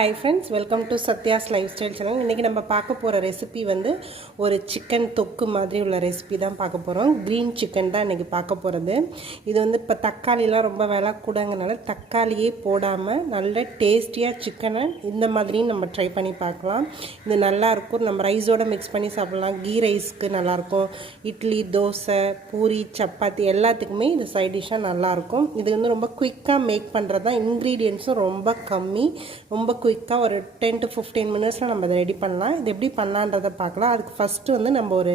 Hi friends, welcome to Sathya's life style channel. இன்றைக்கி நம்ம பார்க்க போகிற ரெசிபி வந்து ஒரு சிக்கன் தொக்கு மாதிரி உள்ள ரெசிபி தான் பார்க்க போகிறோம். க்ரீன் சிக்கன் தான் இன்றைக்கி பார்க்க போகிறது. இது வந்து இப்போ தக்காளிலாம் ரொம்ப விலை கூடங்கனால தக்காளியே போடாமல் நல்ல டேஸ்டியாக சிக்கனை இந்த மாதிரியும் நம்ம ட்ரை பண்ணி பார்க்கலாம். இது நல்லாயிருக்கும். நம்ம ரைஸோடு மிக்ஸ் பண்ணி சாப்பிட்லாம். கீ ரைஸ்க்கு நல்லாயிருக்கும். இட்லி, தோசை, பூரி, சப்பாத்தி எல்லாத்துக்குமே இது சைட் டிஷ்ஷாக நல்லாயிருக்கும். இது வந்து ரொம்ப குயிக்காக மேக் பண்ணுறது தான். இன்க்ரீடியன்ட்ஸும் ரொம்ப கம்மி, ரொம்ப குயிக்காக ஒரு 10 to 15 மினிட்ஸில் நம்ம அதை ரெடி பண்ணலாம். இது எப்படி பண்ணலான்றதை பார்க்கலாம். அதுக்கு ஃபஸ்ட்டு வந்து நம்ம ஒரு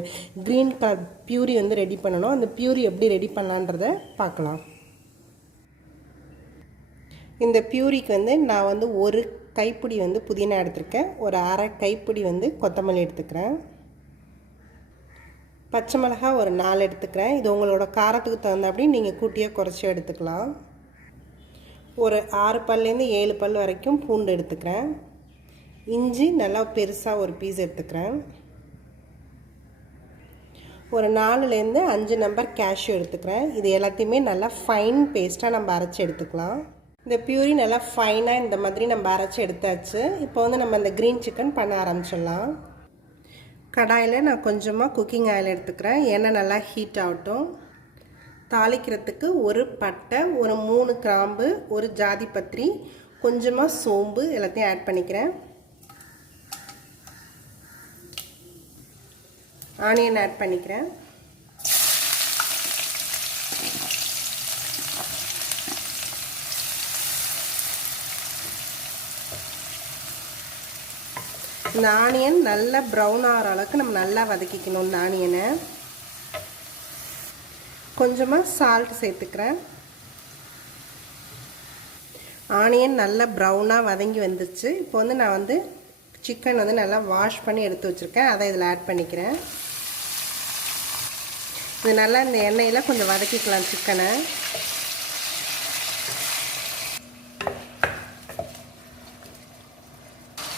க்ரீன் கலர் பியூரி வந்து ரெடி பண்ணணும். அந்த பியூரி எப்படி ரெடி பண்ணலான்றதை பார்க்கலாம். இந்த பியூரிக்கு வந்து நான் வந்து ஒரு கைப்பிடி வந்து புதினா எடுத்துருக்கேன். ஒரு அரை கைப்பிடி வந்து கொத்தமல்லி எடுத்துக்கிறேன். பச்சை மிளகாய் ஒரு 4 எடுத்துக்கிறேன். இது உங்களோட காரத்துக்கு தகுந்தாப்படி நீங்கள் கூட்டியாக குறைச்சி எடுத்துக்கலாம். ஒரு 6 பல்லேருந்து 7 பல் வரைக்கும் பூண்டு எடுத்துக்கிறேன். இஞ்சி நல்லா பெருசாக ஒரு பீஸ் எடுத்துக்கிறேன். ஒரு 4லேருந்து 5 நம்பர் கேஷ்யூ எடுத்துக்கிறேன். இது எல்லாத்தையுமே நல்லா ஃபைன் பேஸ்ட்டாக நம்ம அரைச்சி எடுத்துக்கலாம். இந்த பியூரி நல்லா ஃபைனாக இந்த மாதிரி நம்ம அரைச்சி எடுத்தாச்சு. இப்போ வந்து நம்ம இந்த க்ரீன் சிக்கன் பண்ண ஆரம்பிச்சிடலாம். கடாயில் நான் கொஞ்சமாக குக்கிங் ஆயில் எடுத்துக்கிறேன். எண்ணெய் நல்லா ஹீட் ஆகட்டும். தாளிக்கிறதுக்கு ஒரு பட்டை, ஒரு 3 கிராம்பு, ஒரு ஜாதி பத்திரி, கொஞ்சமாக சோம்பு எல்லாத்தையும் ஆட் பண்ணிக்கிறேன். ஆனியன் ஆட் பண்ணிக்கிறேன். இந்த ஆனியன் நல்லா ப்ரௌன் ஆகிற அளவுக்கு நம்ம நல்லா வதக்கிக்கணும். இந்த ஆனியனை கொஞ்சமாக சால்ட் சேர்த்துக்கிறேன். ஆனியன் நல்லா ப்ரௌனாக வதங்கி வந்துருச்சு. இப்போ வந்து நான் வந்து சிக்கன் வந்து நல்லா வாஷ் பண்ணி எடுத்து வச்சுருக்கேன். அதை இதில் ஆட் பண்ணிக்கிறேன். இது நல்லா இந்த எண்ணெயில் கொஞ்சம் வதக்கிக்கலாம் சிக்கனை.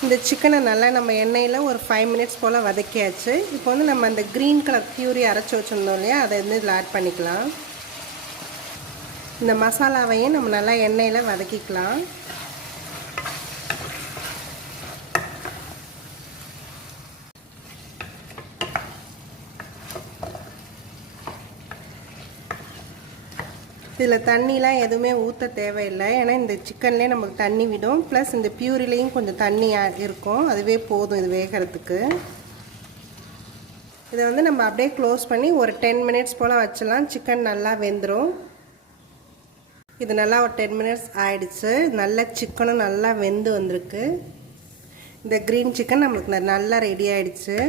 இந்த சிக்கனை நல்லா நம்ம எண்ணெயில் ஒரு 5 மினிட்ஸ் போல் வதக்கியாச்சு. இப்போ வந்து நம்ம அந்த க்ரீன் கலர் பியூரி அரைச்சி வச்சுருந்தோம் இல்லையா, அதை வந்து இதில் ஆட் பண்ணிக்கலாம். இந்த மசாலாவையும் நம்ம நல்லா எண்ணெயில் வதக்கிக்கலாம். இதில் தண்ணிலாம் எதுவுமே ஊற்ற தேவையில்லை. ஏன்னா இந்த சிக்கன்லேயே நமக்கு தண்ணி விடும். ப்ளஸ் இந்த பியூரிலையும் கொஞ்சம் தண்ணி இருக்கும். அதுவே போதும் இது வேகிறதுக்கு. இதை வந்து நம்ம அப்படியே க்ளோஸ் பண்ணி ஒரு 10 மினிட்ஸ் போல் வச்சிடலாம். சிக்கன் நல்லா வெந்துடும். இது நல்லா ஒரு 10 மினிட்ஸ் ஆயிடுச்சு. நல்லா சிக்கனும் நல்லா வெந்து வந்திருக்கு. இந்த க்ரீன் சிக்கன் நம்மளுக்கு நல்லா ரெடி ஆகிடுச்சு.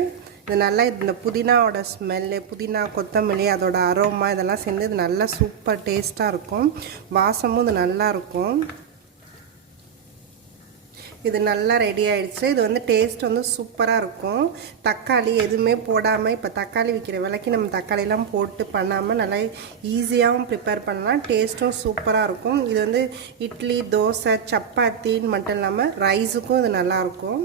இது நல்லா இந்த புதினாவோட ஸ்மெல்லு, புதினா, கொத்தமல்லி, அதோட அரோமா இதெல்லாம் சேர்ந்து இது நல்லா சூப்பர் டேஸ்ட்டாக இருக்கும். வாசமும் இது நல்லாயிருக்கும். இது நல்லா ரெடி ஆகிடுச்சு. இது வந்து டேஸ்ட் வந்து சூப்பராக இருக்கும். தக்காளி எதுவுமே போடாமல், இப்போ தக்காளி விற்கிற விலைக்கு நம்ம தக்காளிலாம் போட்டு பண்ணாமல் நல்லா ஈஸியாகவும் ப்ரிப்பேர் பண்ணலாம். டேஸ்ட்டும் சூப்பராக இருக்கும். இது வந்து இட்லி, தோசை, சப்பாத்தின்னு மட்டும் இல்லாமல் ரைஸுக்கும் இது நல்லாயிருக்கும்.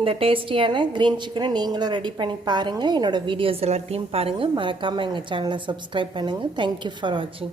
இந்த டேஸ்டியான க்ரீன் சிக்கனை நீங்களும் ரெடி பண்ணி பாருங்கள். என்னோடய வீடியோஸ் எல்லாத்தையும் பாருங்கள். மறக்காமல் எங்கள் சேனலை சப்ஸ்கிரைப் பண்ணுங்கள். தேங்க்யூ ஃபார் வாட்சிங்.